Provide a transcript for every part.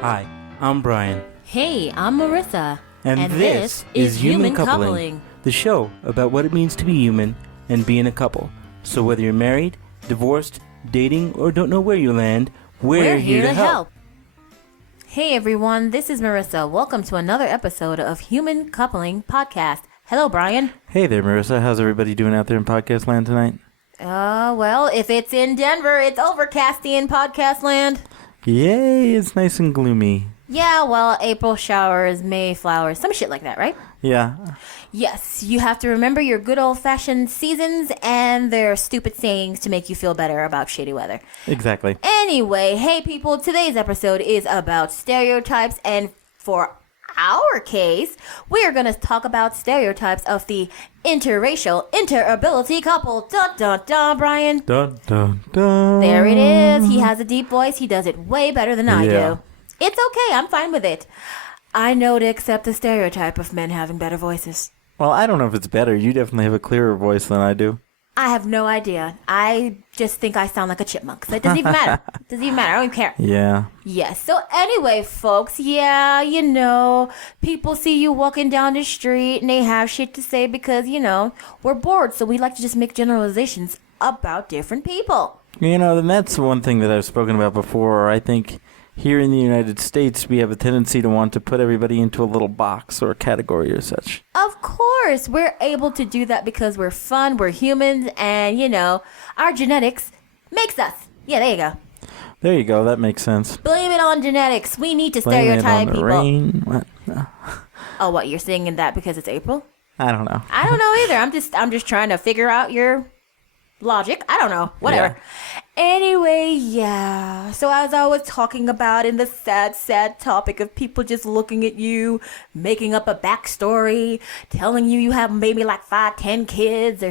Hi, I'm Brian. Hey, I'm Merisa. And this is Human Coupling, the show about what it means to be human and being a couple. So whether you're married, divorced, dating, or don't know where you land, we're here to help. Hey everyone, this is Merisa. Welcome to another episode of Human Coupling Podcast. Hello, Brian. Hey there, Marissa. How's everybody doing out there in podcast land tonight? Well, if it's in Denver, it's overcasty in podcast land. Yay, it's nice and gloomy. Yeah, well, April showers, May flowers, some shit like that, right? Yeah. Yes, you have to remember your good old-fashioned seasons and their stupid sayings to make you feel better about shitty weather. Exactly. Anyway, hey people, today's episode is about stereotypes, and for our case, we are going to talk about stereotypes of the interracial, interability couple. Dun dun dun, Brian. Dun dun dun. There it is. He has a deep voice. He does it way better than I Yeah. do. It's okay. I'm fine with it. I know to accept the stereotype of men having better voices. Well, I don't know if it's better. You definitely have a clearer voice than I do. I have no idea. I just think I sound like a chipmunk. So it doesn't even matter. It doesn't even matter. I don't even care. Yeah. Yes. So anyway, folks, yeah, people see you walking down the street and they have shit to say because, we're bored. So we like to just make generalizations about different people. And that's one thing that I've spoken about before. I think here in the United States, we have a tendency to want to put everybody into a little box or a category or such. Of course, we're able to do that because we're fun, we're humans, and, our genetics makes us. Yeah, there you go. There you go. That makes sense. Blame it on genetics. We need to Blame it stereotype on the people. rain. What? No. Oh, what, you're singing that because it's April? I don't know. I don't know either. I'm just trying to figure out your logic. I don't know. Whatever. Yeah. Anyway, yeah. So as I was talking about in the sad topic of people just looking at you, making up a backstory, telling you have maybe like 5, 10 kids,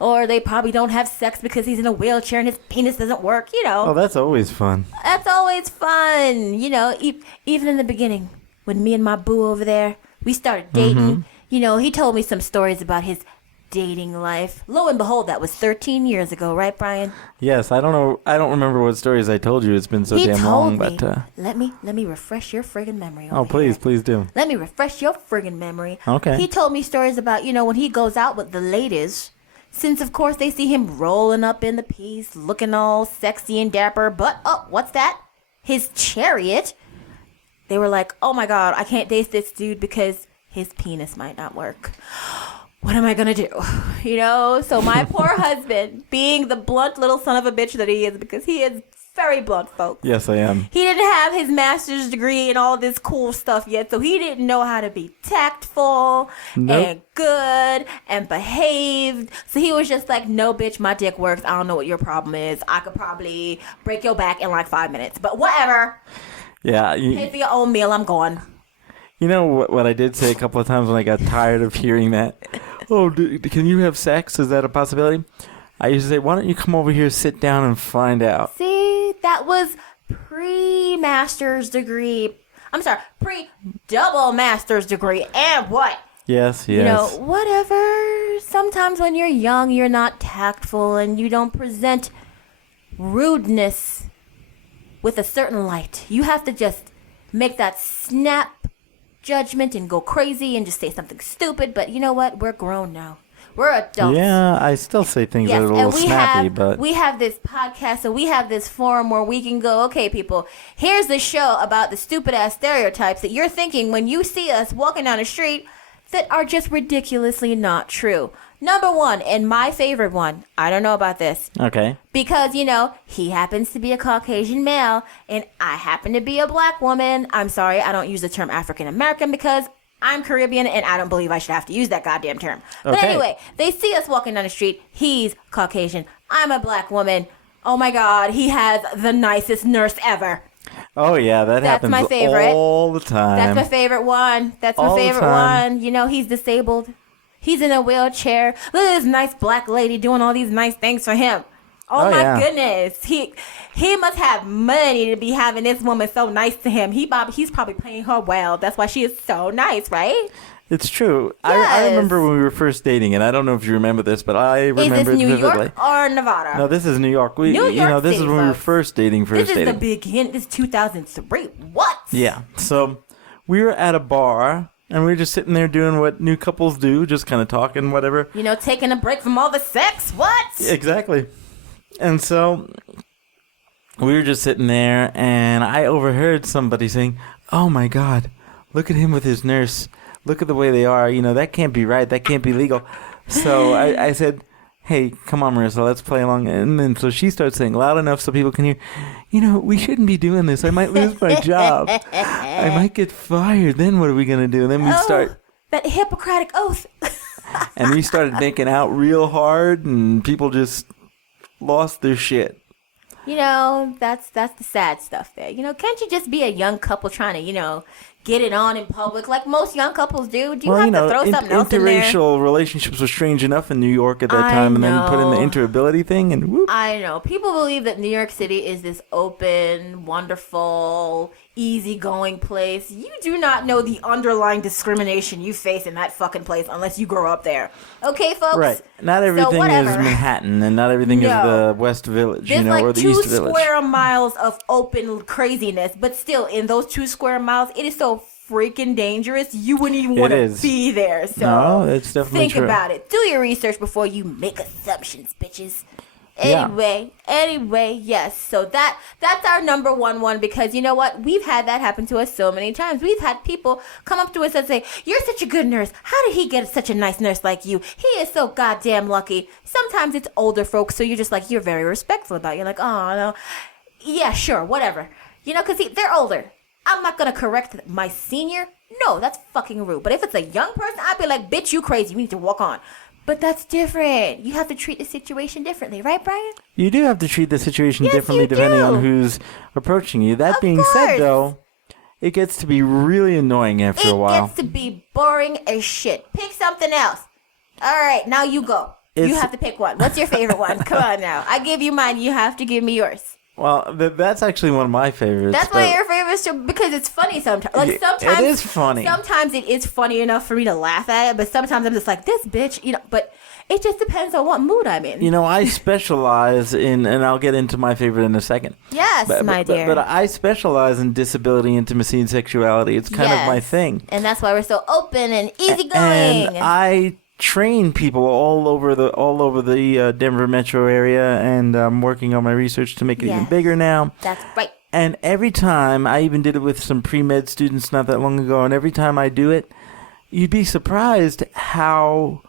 or they probably don't have sex because he's in a wheelchair and his penis doesn't work, Oh, that's always fun. That's always fun. Even in the beginning, when me and my boo over there, we started dating, he told me some stories about his dating life. Lo and behold, that was 13 years ago, right, Brian? Yes, I don't know. I don't remember what stories I told you. It's been so damn long, but let me refresh your friggin' memory. Please do. Let me refresh your friggin' memory. Okay. He told me stories about, when he goes out with the ladies, since of course they see him rolling up in the piece, looking all sexy and dapper, but what's that? His chariot. They were like, oh my god, I can't date this dude because his penis might not work. What am I going to do? So my poor husband, being the blunt little son of a bitch that he is, because he is very blunt, folks. Yes, I am. He didn't have his master's degree and all this cool stuff yet, so he didn't know how to be tactful and good and behaved. So he was just like, no, bitch, my dick works. I don't know what your problem is. I could probably break your back in like 5 minutes, but whatever. Yeah. Pay for your own meal. I'm gone. You know what I did say a couple of times when I got tired of hearing that? Oh, can you have sex? Is that a possibility? I used to say, why don't you come over here, sit down, and find out? See, that was pre-master's degree. I'm sorry, pre-double master's degree. And what? Yes. Whatever. Sometimes when you're young, you're not tactful and you don't present rudeness with a certain light. You have to just make that snap judgment and go crazy and just say something stupid. But you know what? We're grown now. We're adults. Yeah, I still say things that are a little snappy, but we have this podcast, so we have this forum where we can go, okay, people, here's the show about the stupid ass stereotypes that you're thinking when you see us walking down the street that are just ridiculously not true. Number one, and my favorite one, I don't know about this. Okay. Because, he happens to be a Caucasian male, and I happen to be a black woman. I'm sorry, I don't use the term African American because I'm Caribbean, and I don't believe I should have to use that goddamn term. But anyway, they see us walking down the street. He's Caucasian. I'm a black woman. Oh my God, he has the nicest nurse ever. Oh, yeah, that's happens my favorite. all the time. That's my favorite one. He's disabled. He's in a wheelchair. Look at this nice black lady doing all these nice things for him. Oh my goodness. He must have money to be having this woman so nice to him. He's probably paying her well. That's why she is so nice, right? It's true. Yes. I remember when we were first dating, and I don't know if you remember this, but I remember Is this New vividly. York or Nevada? No, this is New York. New York this is City, when we were folks. first dating. This is the big hint. This is 2003. What? Yeah. So we were at a bar, and we were just sitting there doing what new couples do, just kind of talking, whatever. You know, taking a break from all the sex. What? Exactly. And so we were just sitting there, and I overheard somebody saying, "Oh my God, look at him with his nurse. Look at the way they are. You know, that can't be right. That can't be legal." So I said, "Hey, come on, Marissa, let's play along." And then so she starts saying loud enough so people can hear, "You know, we shouldn't be doing this. I might lose my job. I might get fired. Then what are we going to do?" And then we start. That Hippocratic oath. And we started making out real hard, and people just lost their shit. You know, that's the sad stuff there. You know, can't you just be a young couple trying to, you know, get it on in public like most young couples do? Do you have to throw something else in there? Interracial relationships were strange enough in New York at that time, and then put in the interability thing, and whoop. I know. People believe that New York City is this open, wonderful, easygoing place. You do not know the underlying discrimination you face in that fucking place unless you grow up there. Okay, folks? Right. Not everything is Manhattan, and not everything is the West Village, There's or the East Village. There's like 2 square miles of open craziness, but still, in those 2 square miles, it is so freaking dangerous. You wouldn't even want to be there. So no, it's definitely true. Think about it. Do your research before you make assumptions, bitches. Anyway, yes. So that's our number one because you know what? We've had that happen to us so many times. We've had people come up to us and say, "You're such a good nurse. How did he get such a nice nurse like you? He is so goddamn lucky." Sometimes it's older folks, so you're just like, you're very respectful about it. You're like, "Oh, no. Yeah, sure, whatever." You know, because they're older. I'm not going to correct my senior. No, that's fucking rude. But if it's a young person, I'd be like, "Bitch, you crazy. You need to walk on." But that's different. You have to treat the situation differently, right, Brian? You do have to treat the situation differently depending on who's approaching you. That being said, though, it gets to be really annoying after a while. It gets to be boring as shit. Pick something else. All right, now you go. You have to pick one. What's your favorite one? Come on now. I give you mine. You have to give me yours. Well, that's actually one of my favorites. That's one of your favorites too, because it's funny sometimes. Like sometimes it is funny. Sometimes it is funny enough for me to laugh at it, but sometimes I'm just like, this bitch, you know. But it just depends on what mood I'm in. You know, I specialize in, and I'll get into my favorite in a second. Yes, my dear. But I specialize in disability, intimacy, and sexuality. It's kind of my thing. And that's why we're so open and easygoing. And I train people all over the Denver metro area, and I'm working on my research to make it even bigger now. That's right. And every time, I even did it with some pre-med students not that long ago, and every time I do it, you'd be surprised how,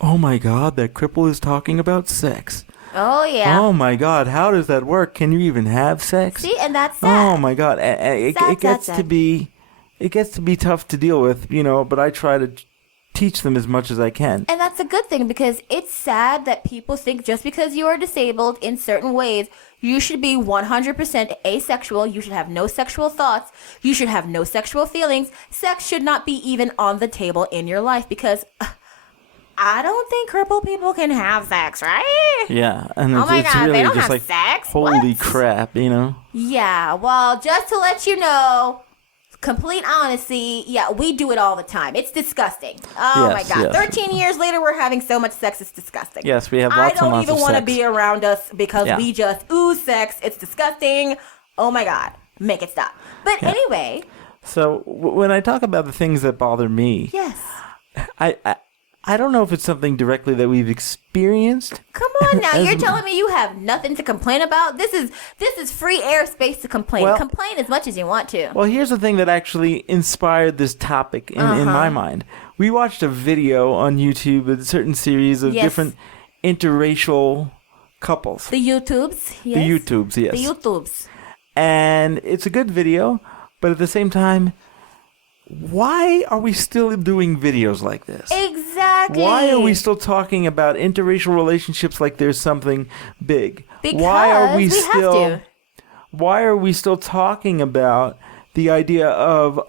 "Oh my God, that cripple is talking about sex." Oh, yeah. "Oh my God, how does that work? Can you even have sex?" See, and that's sad. Oh my God, it gets to be tough to deal with, but I try to teach them as much as I can. And that's a good thing, because it's sad that people think just because you are disabled in certain ways, you should be 100% asexual. You should have no sexual thoughts. You should have no sexual feelings. Sex should not be even on the table in your life, because I don't think crippled people can have sex, right? Yeah. And oh my God, really they don't just have sex? Holy crap, Yeah, well, just to let you know, complete honesty, we do it all the time. It's disgusting. Oh my God. 13 years later, we're having so much sex, it's disgusting. Yes, we have lots and lots of sex. I don't even want to be around us because we just ooze sex. It's disgusting. Oh my God. Make it stop. But anyway. So when I talk about the things that bother me. Yes. I don't know if it's something directly that we've experienced. Come on now, you're telling me you have nothing to complain about? This is free airspace to complain. Well, complain as much as you want to. Well, here's the thing that actually inspired this topic in my mind. We watched a video on YouTube, a certain series of different interracial couples. The YouTubes, yes. The YouTubes, yes. The YouTubes. And it's a good video, but at the same time, why are we still doing videos like this? Exactly. Why are we still talking about interracial relationships like there's something big? Because why are we have to. Why are we still talking about the idea of,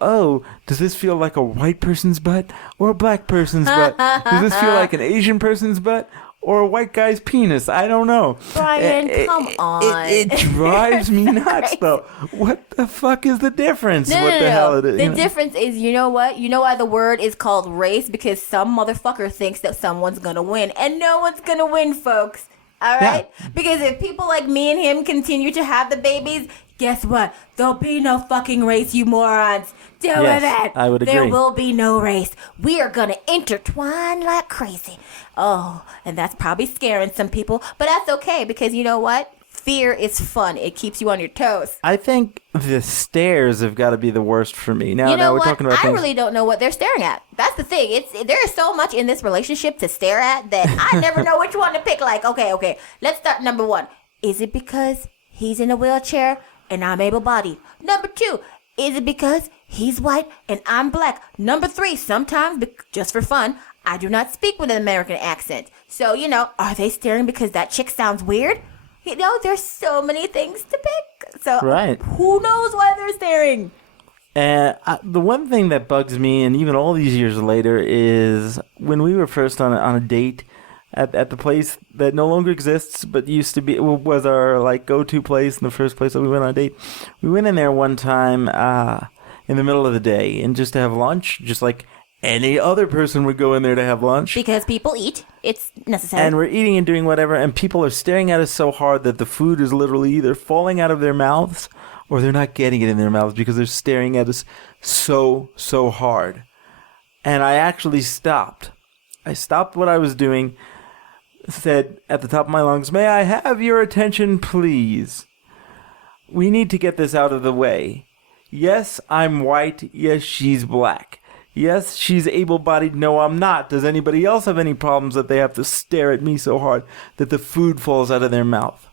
does this feel like a white person's butt or a black person's butt? Does this feel like an Asian person's butt or a white guy's penis. I don't know. Brian, come on. It drives me nuts, though. What the fuck is the difference? No, what the hell it is? The difference is, you know what? You know why the word is called race? Because some motherfucker thinks that someone's going to win. And no one's going to win, folks. All right? Yeah. Because if people like me and him continue to have the babies, guess what? There'll be no fucking race, you morons. Deal with it. I would agree. There will be no race. We are going to intertwine like crazy. Oh, and that's probably scaring some people. But that's okay because you know what? Fear is fun. It keeps you on your toes. I think the stares have got to be the worst for me. Now, you know we're what? talking about I really don't know what they're staring at. That's the thing. There is so much in this relationship to stare at that I never know which one to pick. Like, okay. Let's start number 1. Is it because he's in a wheelchair and I'm able-bodied? Number 2, is it because he's white and I'm black? Number 3, sometimes, just for fun, I do not speak with an American accent. So, are they staring because that chick sounds weird? There's so many things to pick. So, right. Who knows why they're staring? The one thing that bugs me, and even all these years later, is when we were first on a date at the place that no longer exists, but used to be, was our go-to place in the first place that we went on a date. We went in there one time in the middle of the day, and just to have lunch, just like any other person would go in there to have lunch. Because people eat. It's necessary. And we're eating and doing whatever, and people are staring at us so hard that the food is literally either falling out of their mouths or they're not getting it in their mouths because they're staring at us so hard. And I actually stopped. I stopped what I was doing, said at the top of my lungs, "May I have your attention, please? We need to get this out of the way. Yes, I'm white. Yes, she's black. Yes, she's able-bodied. No, I'm not. Does anybody else have any problems that they have to stare at me so hard that the food falls out of their mouth?"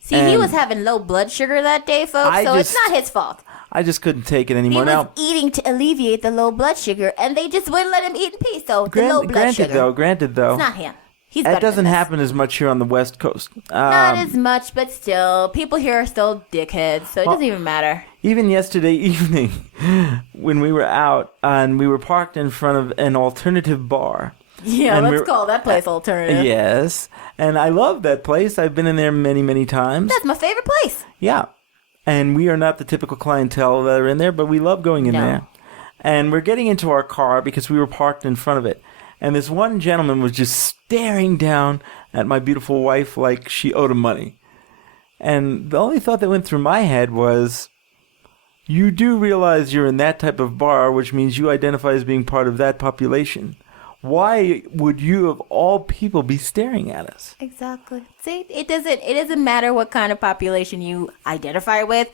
See, he was having low blood sugar that day, folks, it's not his fault. I just couldn't take it anymore. He was eating to alleviate the low blood sugar, and they just wouldn't let him eat in peace. So the low blood sugar. Granted, though. It's not him. That doesn't happen as much here on the West Coast. Not as much, but still, people here are still dickheads, so it doesn't even matter. Even yesterday evening, when we were out and we were parked in front of an alternative bar. Yeah, let's call that place alternative. Yes, and I love that place. I've been in there many, many times. That's my favorite place. Yeah, and we are not the typical clientele that are in there, but we love going in there. And we're getting into our car because we were parked in front of it. And this one gentleman was just staring down at my beautiful wife like she owed him money. And the only thought that went through my head was, you do realize you're in that type of bar, which means you identify as being part of that population. Why would you, of all people, be staring at us? Exactly. See, it doesn't matter what kind of population you identify with.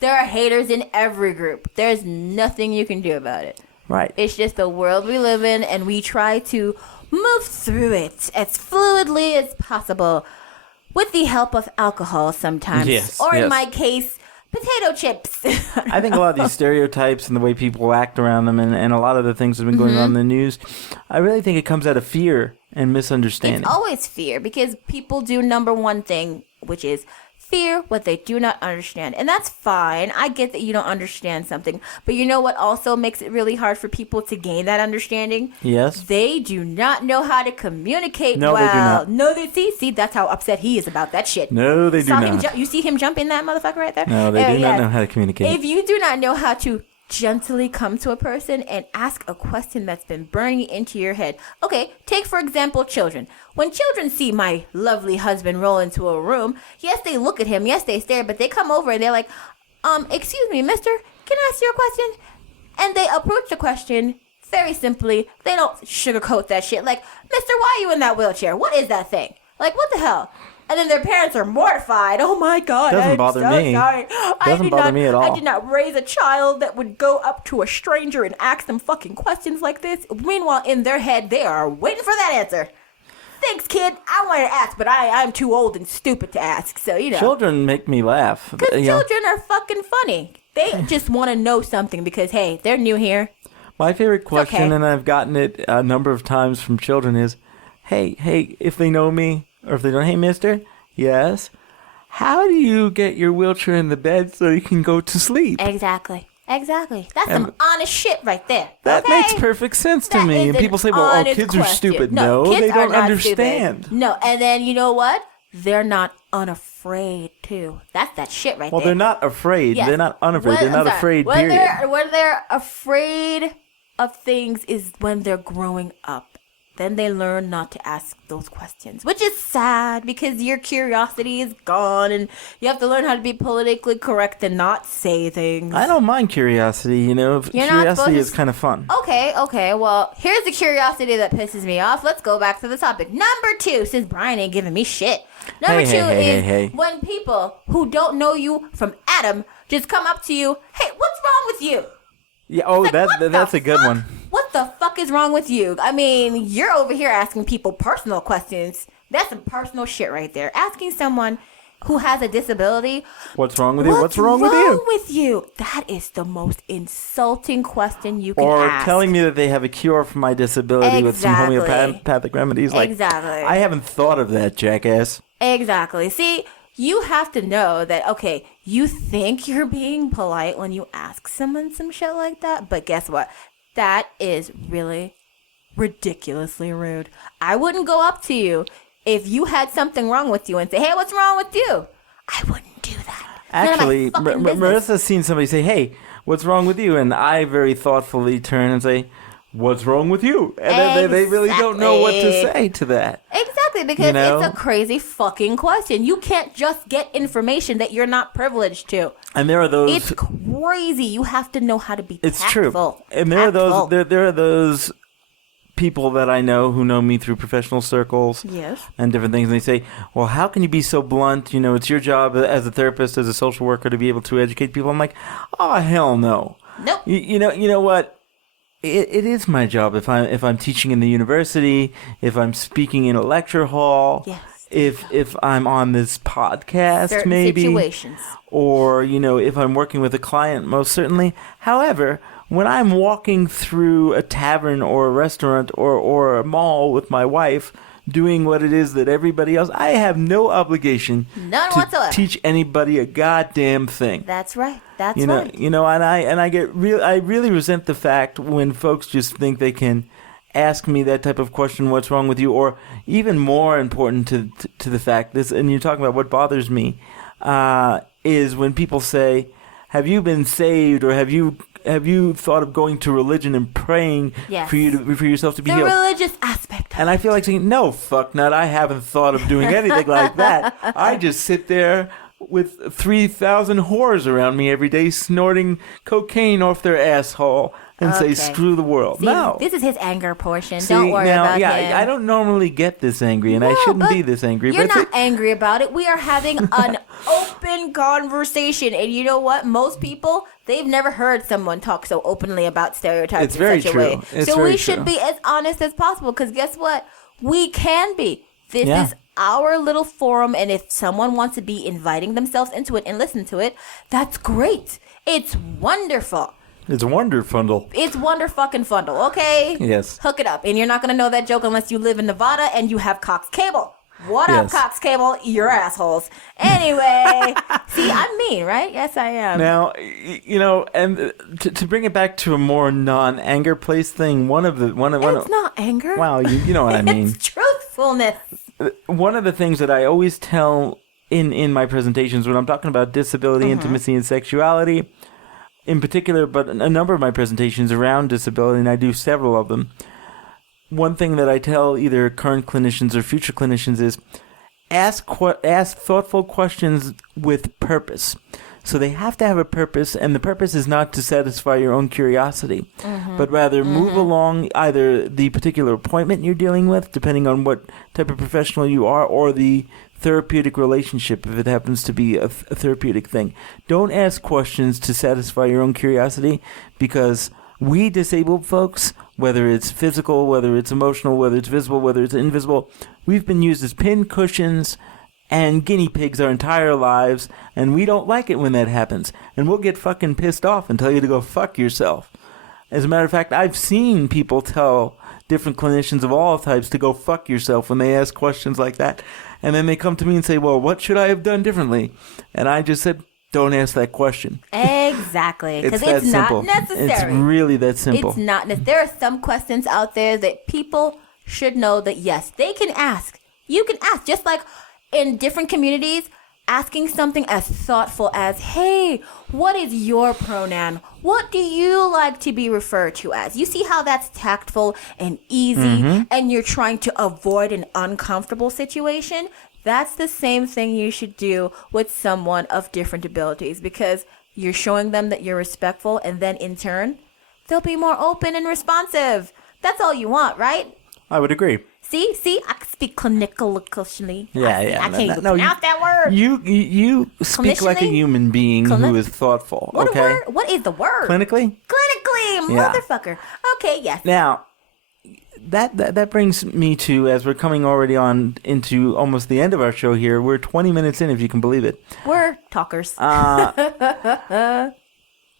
There are haters in every group. There's nothing you can do about it. Right. It's just the world we live in, and we try to move through it as fluidly as possible with the help of alcohol sometimes. Yes, or in my case, potato chips. I think a lot of these stereotypes and the way people act around them and a lot of the things that have been going on in the news, I really think it comes out of fear and misunderstanding. It's always fear because people do number one thing, which is fear what they do not understand. And that's fine. I get that you don't understand something. But you know what also makes it really hard for people to gain that understanding? Yes. They do not know how to communicate well. They do not. No, they see, that's how upset he is about that shit. No, they do not. You see him jump in that motherfucker right there? No, they do not know how to communicate. If you do not know how to gently come to a person and ask a question that's been burning into your head. Okay, take for example children. When children see my lovely husband roll into a room, yes, they look at him, yes, they stare, but they come over and they're like, excuse me, mister, can I ask you a question? And they approach the question very simply. They don't sugarcoat that shit. Like, mister, why are you in that wheelchair? What is that thing? Like, what the hell? And then their parents are mortified. Oh my God, Doesn't bother me. Sorry. Doesn't bother me at all. I did not raise a child that would go up to a stranger and ask them fucking questions like this. Meanwhile, in their head, they are waiting for that answer. Thanks, kid. I wanted to ask, but I'm too old and stupid to ask. So, Children make me laugh. Because children are fucking funny. They just want to know something because, hey, they're new here. My favorite question, and I've gotten it a number of times from children, is, hey, if they know me, or if they don't, hey, mister, yes, how do you get your wheelchair in the bed so you can go to sleep? Exactly. Exactly. That's some honest shit right there. That okay? makes perfect sense to That me. is And an people say, well, honest kids are question. stupid. No, No, kids they are don't not understand. stupid. No, and then you know what? They're not unafraid, too. That's that shit right Well, there. they're not afraid. Yes. They're not unafraid. They're not afraid, period. When they're afraid of things is when they're growing up. Then they learn not to ask those questions, which is sad because your curiosity is gone and you have to learn how to be politically correct and not say things. I don't mind curiosity, you know. Curiosity is kind of fun. Okay. Well, here's the curiosity that pisses me off. Let's go back to the topic. Number 2, since Brian ain't giving me shit. Number 2 is when people who don't know you from Adam just come up to you, hey, what's wrong with you? Yeah. Oh, like, that's a good one. What the fuck is wrong with you? I mean, you're over here asking people personal questions. That's some personal shit right there. Asking someone who has a disability, what's wrong with you? What's wrong with you? That is the most insulting question you can ask. Or telling me that they have a cure for my disability with some homeopathic remedies. Like, exactly. I haven't thought of that, jackass. Exactly. See, you have to know that, okay, you think you're being polite when you ask someone some shit like that, but guess what? That is really ridiculously rude. I wouldn't go up to you if you had something wrong with you and say, hey, what's wrong with you? I wouldn't do that. Actually, Marissa's seen somebody say, hey, what's wrong with you? And I very thoughtfully turn and say, what's wrong with you? And they really don't know what to say to that. Exactly, because it's a crazy fucking question. You can't just get information that you're not privileged to. And there are those... It's crazy. You have to know how to be tactful. It's true. And there are those... There are those people that I know who know me through professional circles. Yes. And different things. And they say, well, how can you be so blunt? You know, it's your job as a therapist, as a social worker, to be able to educate people. I'm like, oh, hell no. Nope. You know what? It is my job if I'm teaching in the university, if I'm speaking in a lecture hall, yes. if I'm on this podcast, certain maybe situations, or if I'm working with a client, most certainly. However, when I'm walking through a tavern or a restaurant or a mall with my wife, doing what it is that everybody else, I have no obligation none to whatsoever. Teach anybody a goddamn thing. That's right. That's right. And I really resent the fact when folks just think they can ask me that type of question, what's wrong with you? Or even more important to the fact, and you're talking about what bothers me, is when people say, have you been saved, or have you thought of going to religion and praying for yourself to be healed? The religious aspect. And I feel like saying, no, fuck nut, I haven't thought of doing anything like that. I just sit there with 3,000 whores around me every day snorting cocaine off their asshole and say, screw the world. See, no. This is his anger portion. Don't worry about him. I don't normally get this angry, and I shouldn't be this angry. You're not angry about it. We are having an open conversation. And you know what? Most people, they've never heard someone talk so openly about stereotypes in such a way. So we should be as honest as possible, because guess what? We can be. This is our little forum, and if someone wants to be inviting themselves into it and listen to it, that's great. It's wonderful. It's wonderful. It's wonder-fucking-fundle, okay? Yes. Hook it up. And you're not going to know that joke unless you live in Nevada and you have Cox Cable. What up, Cox Cable? You're assholes. Anyway, see, I'm mean, right? Yes, I am. Now, and to bring it back to a more non-anger place thing, it's not anger. Wow, you know what I mean. It's truthfulness. One of the things that I always tell in my presentations when I'm talking about disability, intimacy, and sexuality, in particular, but a number of my presentations around disability, and I do several of them, one thing that I tell either current clinicians or future clinicians is ask thoughtful questions with purpose. So they have to have a purpose, and the purpose is not to satisfy your own curiosity, but rather move along either the particular appointment you're dealing with, depending on what type of professional you are, or the therapeutic relationship, if it happens to be a therapeutic thing. Don't ask questions to satisfy your own curiosity, because we disabled folks, whether it's physical, whether it's emotional, whether it's visible, whether it's invisible, we've been used as pin cushions and guinea pigs our entire lives, and we don't like it when that happens. And we'll get fucking pissed off and tell you to go fuck yourself. As a matter of fact, I've seen people tell different clinicians of all types to go fuck yourself when they ask questions like that. And then they come to me and say, well, what should I have done differently? And I just said, don't ask that question. Exactly. Because It's it's not simple. necessary. It's really that simple. It's not. There are some questions out there that people should know that, yes, they can ask. You can ask. Just like in different communities, asking something as thoughtful as, hey, what is your pronoun? What do you like to be referred to as? You see how that's tactful and easy, and you're trying to avoid an uncomfortable situation? That's the same thing you should do with someone of different abilities, because you're showing them that you're respectful, and then in turn, they'll be more open and responsive. That's all you want, right? I would agree. See, I can speak clinically. Yeah. I can't even pronounce that word. You speak like a human being who is thoughtful. What okay. word? What is the word? Clinically, Yeah. motherfucker. Okay, yes. now that brings me to, as we're coming already on into almost the end of our show here. We're 20 minutes in, if you can believe it. We're talkers.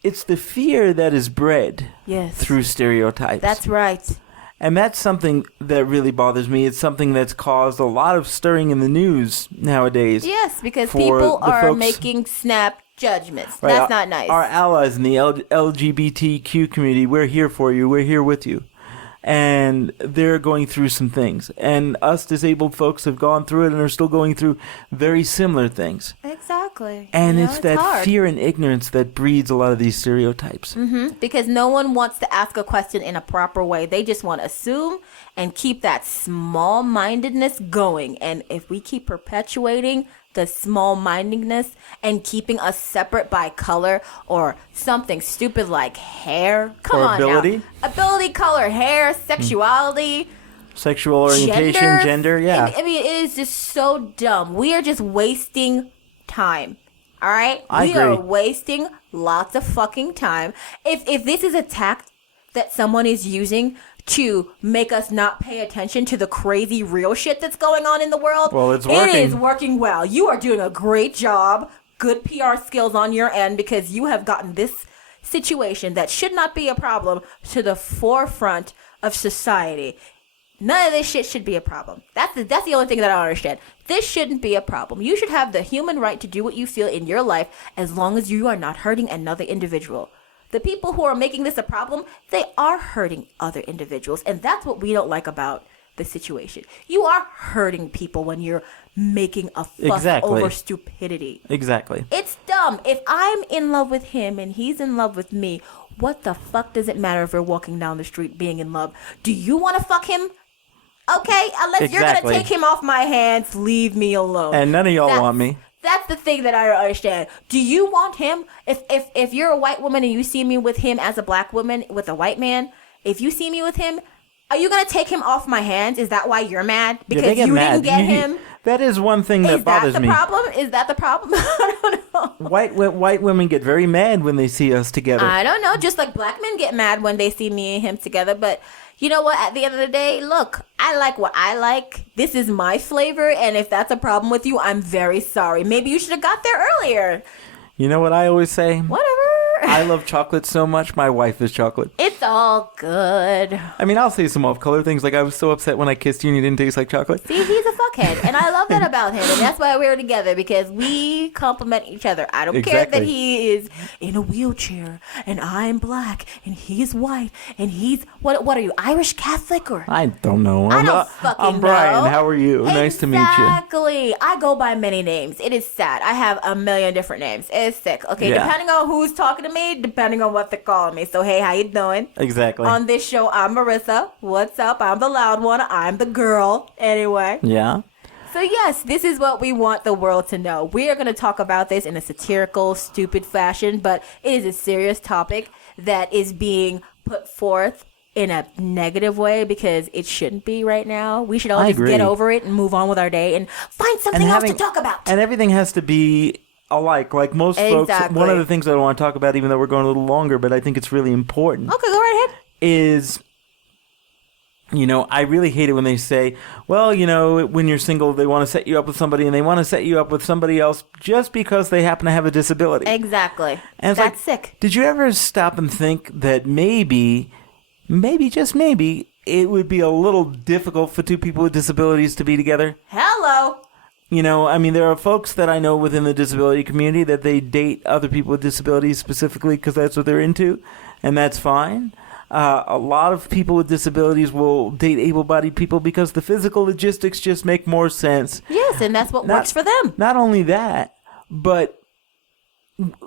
It's the fear that is bred through stereotypes. That's right. And that's something that really bothers me. It's something that's caused a lot of stirring in the news nowadays. Yes, because for people the are folks- making snap judgments. Right, That's not nice. Our allies in the LGBTQ community, we're here for you. We're here with you. And they're going through some things. And us disabled folks have gone through it and are still going through very similar things. Exactly. And You know, it's that hard. fear and ignorance that breeds a lot of these stereotypes. Because no one wants to ask a question in a proper way. They just want to assume and keep that small-mindedness going. And if we keep perpetuating the small-mindedness and keeping us separate by color or something stupid like hair. Come Or on ability. now. Ability, color, hair, sexuality. Sexual orientation, gender, yeah. I mean, it is just so dumb. We are just wasting time. All right? I We are agree. wasting lots of fucking time. If this is a tact that someone is using to make us not pay attention to the crazy real shit that's going on in the world, Well, it's working. It is working well. You are doing a great job. Good PR skills on your end, because you have gotten this situation that should not be a problem to the forefront of society. None of this shit should be a problem. That's the only thing that I don't understand. This shouldn't be a problem. You should have the human right to do what you feel in your life as long as you are not hurting another individual. The people who are making this a problem, they are hurting other individuals. And that's what we don't like about the situation. You are hurting people when you're making a fuss over stupidity. Exactly. It's dumb. If I'm in love with him and he's in love with me, what the fuck does it matter if we're walking down the street being in love? Do you want to fuck him? Okay, unless you're going to take him off my hands, leave me alone. And none of y'all want me. That's the thing that I don't understand. Do you want him? If you're a white woman and you see me with him as a black woman with a white man, if you see me with him, are you going to take him off my hands? Is that why you're mad? Because they get you mad. didn't get him? That is one thing that bothers me. Is that the problem? I don't know. White women get very mad when they see us together. I don't know. Just like black men get mad when they see me and him together. But you know what? At the end of the day, look, I like what I like. This is my flavor. And if that's a problem with you, I'm very sorry. Maybe you should have got there earlier. You know what I always say? Whatever. I love chocolate so much, my wife is chocolate. It's all good. I mean, I'll say some off-color things, like I was so upset when I kissed you and you didn't taste like chocolate. See, he's a fuckhead, and I love that about him, and that's why we're together, because we complement each other. I don't care that he is in a wheelchair, and I'm black, and he's white, and he's, what are you, Irish Catholic, or? I don't know. I don't fucking I'm Brian. know. How are you? Nice to meet you. Exactly. I go by many names. It is sad. I have a million different names. It's sick. Okay, Yeah. Depending on who's talking to me, depending on what they're calling me. So, hey, how you doing? Exactly. On this show, I'm Merisa. What's up? I'm the loud one. I'm the girl. Anyway. Yeah. So, yes, this is what we want the world to know. We are going to talk about this in a satirical, stupid fashion, but it is a serious topic that is being put forth in a negative way because it shouldn't be right now. We should all just get over it and move on with our day and find something else to talk about. And everything has to be alike. Like most folks, one of the things I want to talk about, even though we're going a little longer, but I think it's really important. Okay, go right ahead. Is, you know, I really hate it when they say, well, you know, when you're single, they want to set you up with somebody and they want to set you up with somebody else just because they happen to have a disability. Exactly. And that's sick. Did you ever stop and think that maybe, just maybe, it would be a little difficult for two people with disabilities to be together? Hello. You know, I mean, there are folks that I know within the disability community that they date other people with disabilities specifically because that's what they're into, and that's fine. A lot of people with disabilities will date able-bodied people because the physical logistics just make more sense. Yes, and that's what works for them. Not only that, but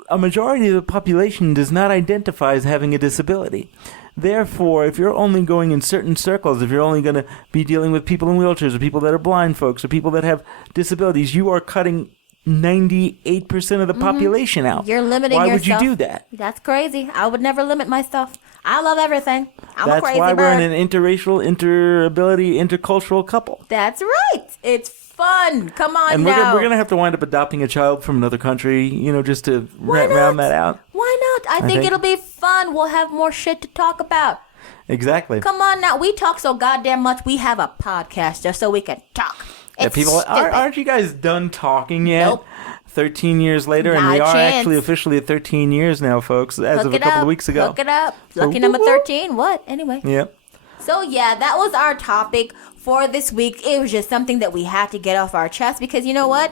a majority of the population does not identify as having a disability. Therefore, if you're only going in certain circles, if you're only going to be dealing with people in wheelchairs or people that are blind folks or people that have disabilities, you are cutting 98% of the population out. You're limiting yourself. Why yourself. would you do that? That's crazy. I would never limit myself. I love everything. I'm a crazy bird. That's why we're in an interracial, interability, intercultural couple. That's right. It's fun. Come on and now. We're going to have to wind up adopting a child from another country, just to round that out. Why not? I think it'll be fun. We'll have more shit to talk about. Exactly. Come on now. We talk so goddamn much. We have a podcast just so we can talk. Yeah, people aren't you guys done talking yet? Nope. 13 years later, and we are actually officially at 13 years now, folks, as of a couple of weeks ago. Look it up. Lucky number 13. What? Anyway. Yep. So, yeah, that was our topic for this week. It was just something that we had to get off our chest because, you know what?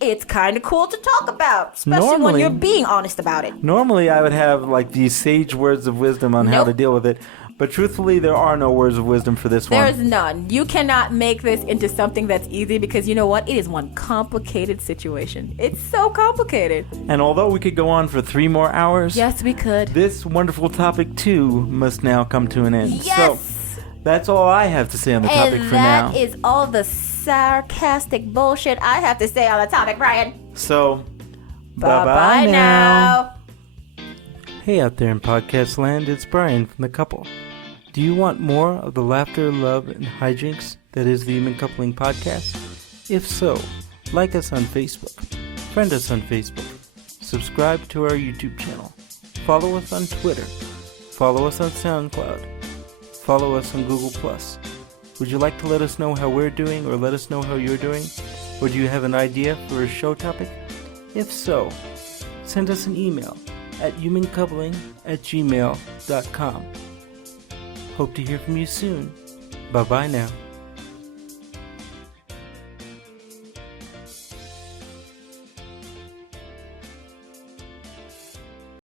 It's kind of cool to talk about, especially when you're being honest about it. Normally, I would have, like, these sage words of wisdom on how to deal with it. But truthfully, there are no words of wisdom for this one. There's none. You cannot make this into something that's easy because you know what? It is one complicated situation. It's so complicated. And although we could go on for 3 more hours, yes, we could. This wonderful topic too must now come to an end. Yes. So that's all I have to say on the topic for now. And that is all the sarcastic bullshit I have to say on the topic, Brian. So bye-bye now. Hey out there in podcast land, it's Brian from The Couple. Do you want more of the laughter, love, and hijinks that is the Human Coupling Podcast? If so, like us on Facebook, friend us on Facebook, subscribe to our YouTube channel, follow us on Twitter, follow us on SoundCloud, follow us on Google+. Would you like to let us know how we're doing or let us know how you're doing? Or do you have an idea for a show topic? If so, send us an email at humancoupling@gmail.com. Hope to hear from you soon. Bye-bye now.